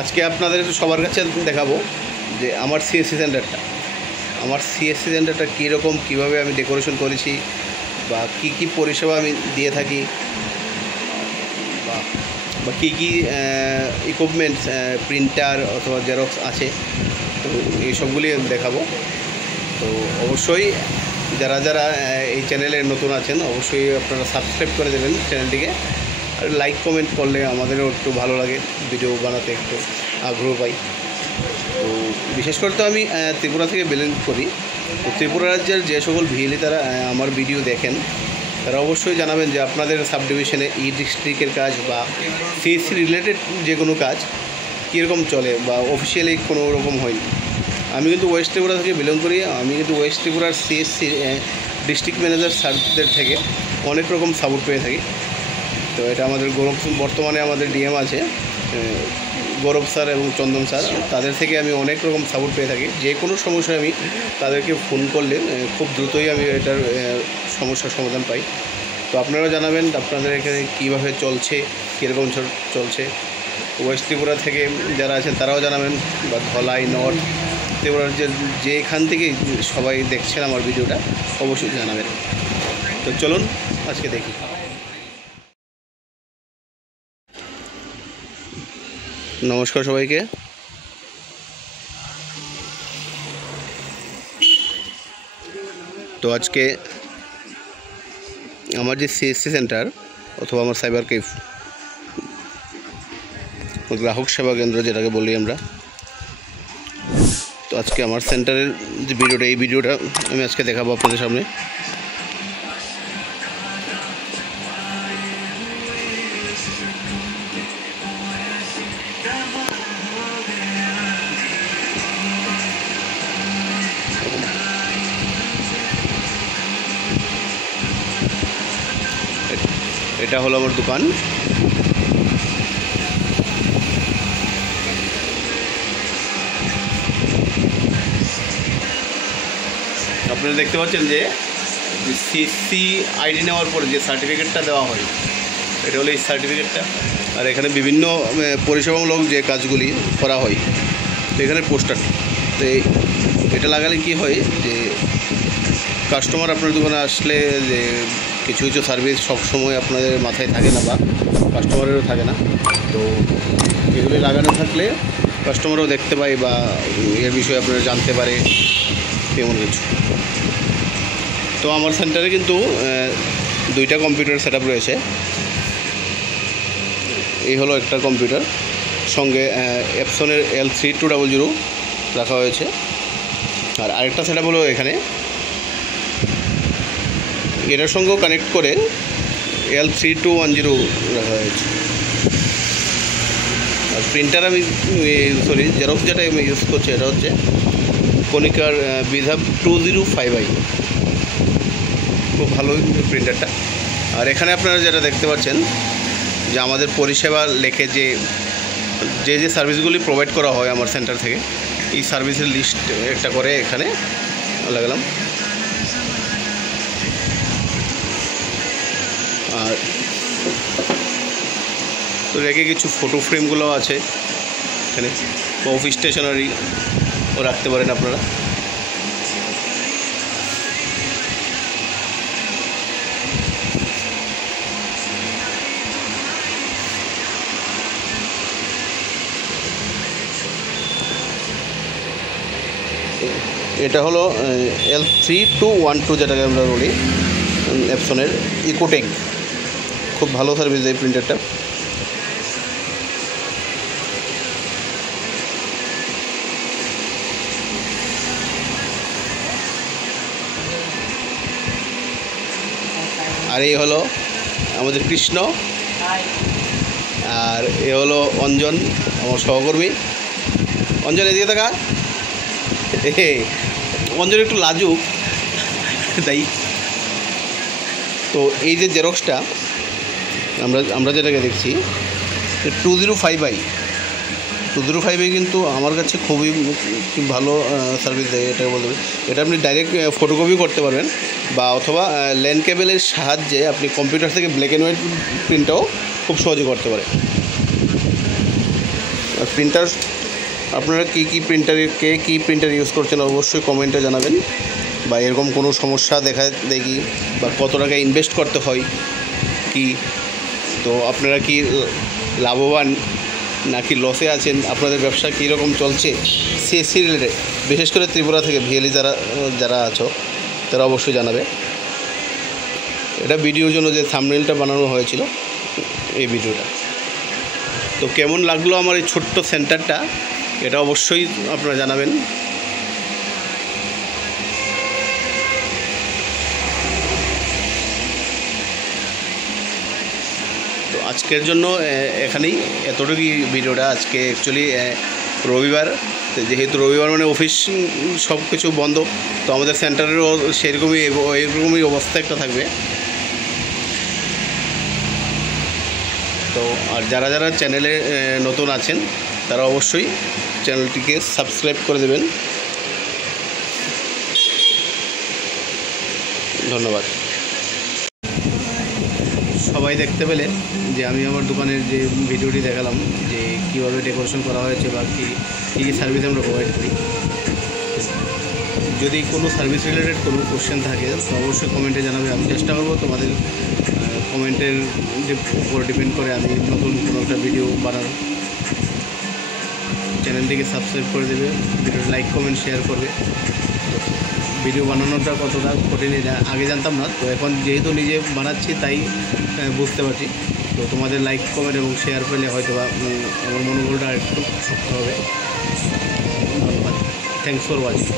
আজকে আপনাদের সবার কাছে দেখাবো যে আমার সিএসসি সেন্টারটা কীরকম, কীভাবে আমি ডেকোরেশন করেছি বা কি পরিষেবা আমি দিয়ে থাকি বা কী ইকুইপমেন্টস প্রিন্টার অথবা জেরক্স আছে, তো এই সবগুলি দেখাবো। তো অবশ্যই যারা যারা এই চ্যানেলে নতুন আছেন অবশ্যই আপনারা সাবস্ক্রাইব করে দেবেন চ্যানেলটিকে, আর লাইক কমেন্ট করলে আমাদেরও একটু ভালো লাগে, ভিডিও বানাতে একটু আগ্রহ পাই। তো বিশেষ করে তো আমি ত্রিপুরা থেকে বিলং করি। তো ত্রিপুরা রাজ্যের যে সকল ভিএলই তারা আমার ভিডিও দেখেন তারা অবশ্যই জানাবেন যে আপনাদের সাব ডিভিশনে ডিস্ট্রিক্টের কাজ বা সিএসসি রিলেটেড যে কোনো কাজ কীরকম চলে বা অফিসিয়ালি কোনো রকম হয়নি। আমি কিন্তু ওয়েস্ট ত্রিপুরা থেকে বিলং করি। আমি কিন্তু ওয়েস্ট ত্রিপুরার সিএসসি ডিস্ট্রিক্ট ম্যানেজার স্যারদের থেকে অনেক রকম সাপোর্ট পেয়ে থাকি। তো এটা আমাদের বর্তমানে আমাদের ডিএম আছে গৌরব স্যার এবং চন্দন স্যার, তাদের থেকে আমি অনেক রকম সাপোর্ট পেয়ে থাকি। যে কোনো সমস্যায় আমি তাদেরকে ফোন করলে খুব দ্রুতই আমি এটার সমস্যার সমাধান পাই। তো আপনারা জানাবেন আপনাদের এখানে কীভাবে চলছে, কীরকম চলছে। ওয়েস্ট ত্রিপুরা থেকে যারা আছেন তারাও জানাবেন, বা ধলাই নর্থ ত্রিপুরার যেখান থেকে সবাই দেখছেন আমার ভিডিওটা অবশ্যই জানাবেন। তো চলুন আজকে দেখি। নমস্কার সবাইকে। তো আজকে আমার যে সিএসসি সেন্টার অথবা আমার সাইবার ক্যাফ গ্রাহক সেবা কেন্দ্র যেটাকে বলি আমরা, তো আজকে আমার সেন্টারের যে ভিডিওটা, এই ভিডিওটা আমি আজকে দেখাবো আপনাদের সামনে। এটা হলো আমার দোকান। আপনারা দেখতে পাচ্ছেন যে সিএসসি আইডি নেওয়ার পরে যে সার্টিফিকেটটা দেওয়া হয়, এটা হলো এই সার্টিফিকেটটা। আর এখানে বিভিন্ন পরিষেবামূলক যে কাজগুলি করা হয়, তো এখানে পোস্টারটা, তো এটা লাগালে কি হয় যে কাস্টমার আপনার দোকানে আসলে যে কিছু কিছু সার্ভিস সবসময় আপনাদের মাথায় থাকে না বা কাস্টমারেরও থাকে না, তো এগুলি লাগানো থাকলে কাস্টমারও দেখতে পায় বা এর বিষয়ে আপনারা জানতে পারে তেমন কিছু। তো আমার সেন্টারে কিন্তু দুইটা কম্পিউটার সেট আপ রয়েছে। এই হলো একটা কম্পিউটার, সঙ্গে এপসনের L3200 রাখা হয়েছে। আর আরেকটা সেট আপ হলো এখানে, এটার সঙ্গেও কানেক্ট করে L3210 রাখা হয়েছে। আর প্রিন্টার আমি জেরক্স যেটা আমি ইউজ করছি এটা হচ্ছে কনিকার বিধাব 205i, খুব ভালো প্রিন্টারটা। আর এখানে আপনারা যেটা দেখতে পাচ্ছেন যে আমাদের পরিষেবা লেখে যে যে সার্ভিসগুলি প্রোভাইড করা হয় আমার সেন্টার থেকে, এই সার্ভিসের লিস্ট একটা করে এখানে লাগালাম। আর তো রেখে কিছু ফটো ফ্রেমগুলো আছে এখানে, বা অফিস স্টেশনারিও রাখতে পারেন আপনারা। এটা হলো L3212 যেটাকে আমরা বলি, এপসনের ইকোটেক, খুব ভালো সার্ভিস এই প্রিন্টারটা। আর এই হলো আমাদের কৃষ্ণ, আর এ হলো অঞ্জন আমার সহকর্মী। অঞ্জন এদিকে থাকা, অঞ্জন একটু লাজুক তাই। তো এই যে জেরক্সটা আমরা যেটাকে দেখছি 205i কিন্তু আমার কাছে খুবই ভালো সার্ভিস দেয়, এটাকে বলতে হবে। এটা আপনি ডাইরেক্ট ফটোকপি করতে পারবেন, বা অথবা ল্যান্ড কেবেলের সাহায্যে আপনি কম্পিউটার থেকে ব্ল্যাক অ্যান্ড হোয়াইট প্রিন্টটাও খুব সহজে করতে পারেন। প্রিন্টার আপনারা কী প্রিন্টার ইউজ করছেন অবশ্যই কমেন্টে জানাবেন, বা এরকম কোনো সমস্যা দেখি বা কত টাকা ইনভেস্ট করতে হয় কি, তো আপনারা কি লাভবান নাকি লসে আছেন, আপনাদের ব্যবসা কীরকম চলছে সিএসসি রিলেটেড, বিশেষ করে ত্রিপুরা থেকে ভিএলই যারা আছো তারা অবশ্যই জানাবে। এটা ভিডিওর জন্য যে থাম্বনেলটা বানানো হয়েছিল এই ভিডিওটা, তো কেমন লাগলো আমার এই ছোট্ট সেন্টারটা এটা অবশ্যই আপনারা জানাবেন। তো আজকের জন্য এখানেই এতটুকুই ভিডিওটা। আজকে অ্যাকচুয়ালি রবিবার, যেহেতু রবিবার মানে অফিস সব কিছু বন্ধ, তো আমাদের সেন্টারেরও এরকমই অবস্থা একটা থাকবে। তো আর যারা চ্যানেলে নতুন আছেন তারা অবশ্যই চ্যানেলটিকে সাবস্ক্রাইব করে দেবেন। ধন্যবাদ। সবাই দেখতে পেলেন যে আমি আমার দোকানের যে ভিডিওটি দেখালাম যে কীভাবে ডেকোরেশন করা হয়েছে বা কী সার্ভিস আমরা প্রোভাইড করি। যদি কোনো সার্ভিস রিলেটেড কোনো কোশ্চেন থাকে তো অবশ্যই কমেন্টে জানাবে। আমি চেষ্টা করবো তোমাদের কমেন্টের উপর ডিপেন্ড করে আমি নতুন কোনো একটা ভিডিও বানাবো। চ্যানেলটিকে সাবস্ক্রাইব করে দেবে, ভিডিওটা লাইক কমেন্ট শেয়ার করবে। ভিডিও বানানোটা কতটা কঠিন আগে জানতাম না, তো এখন যেহেতু নিজে বানাচ্ছি তাই বুঝতে পারছি। তো তোমাদের লাইক কমেন্ট এবং শেয়ার পেলে হয়তো বা আমার মনোবলটা একটু শক্ত হবে। ধন্যবাদ। Thanks for watching.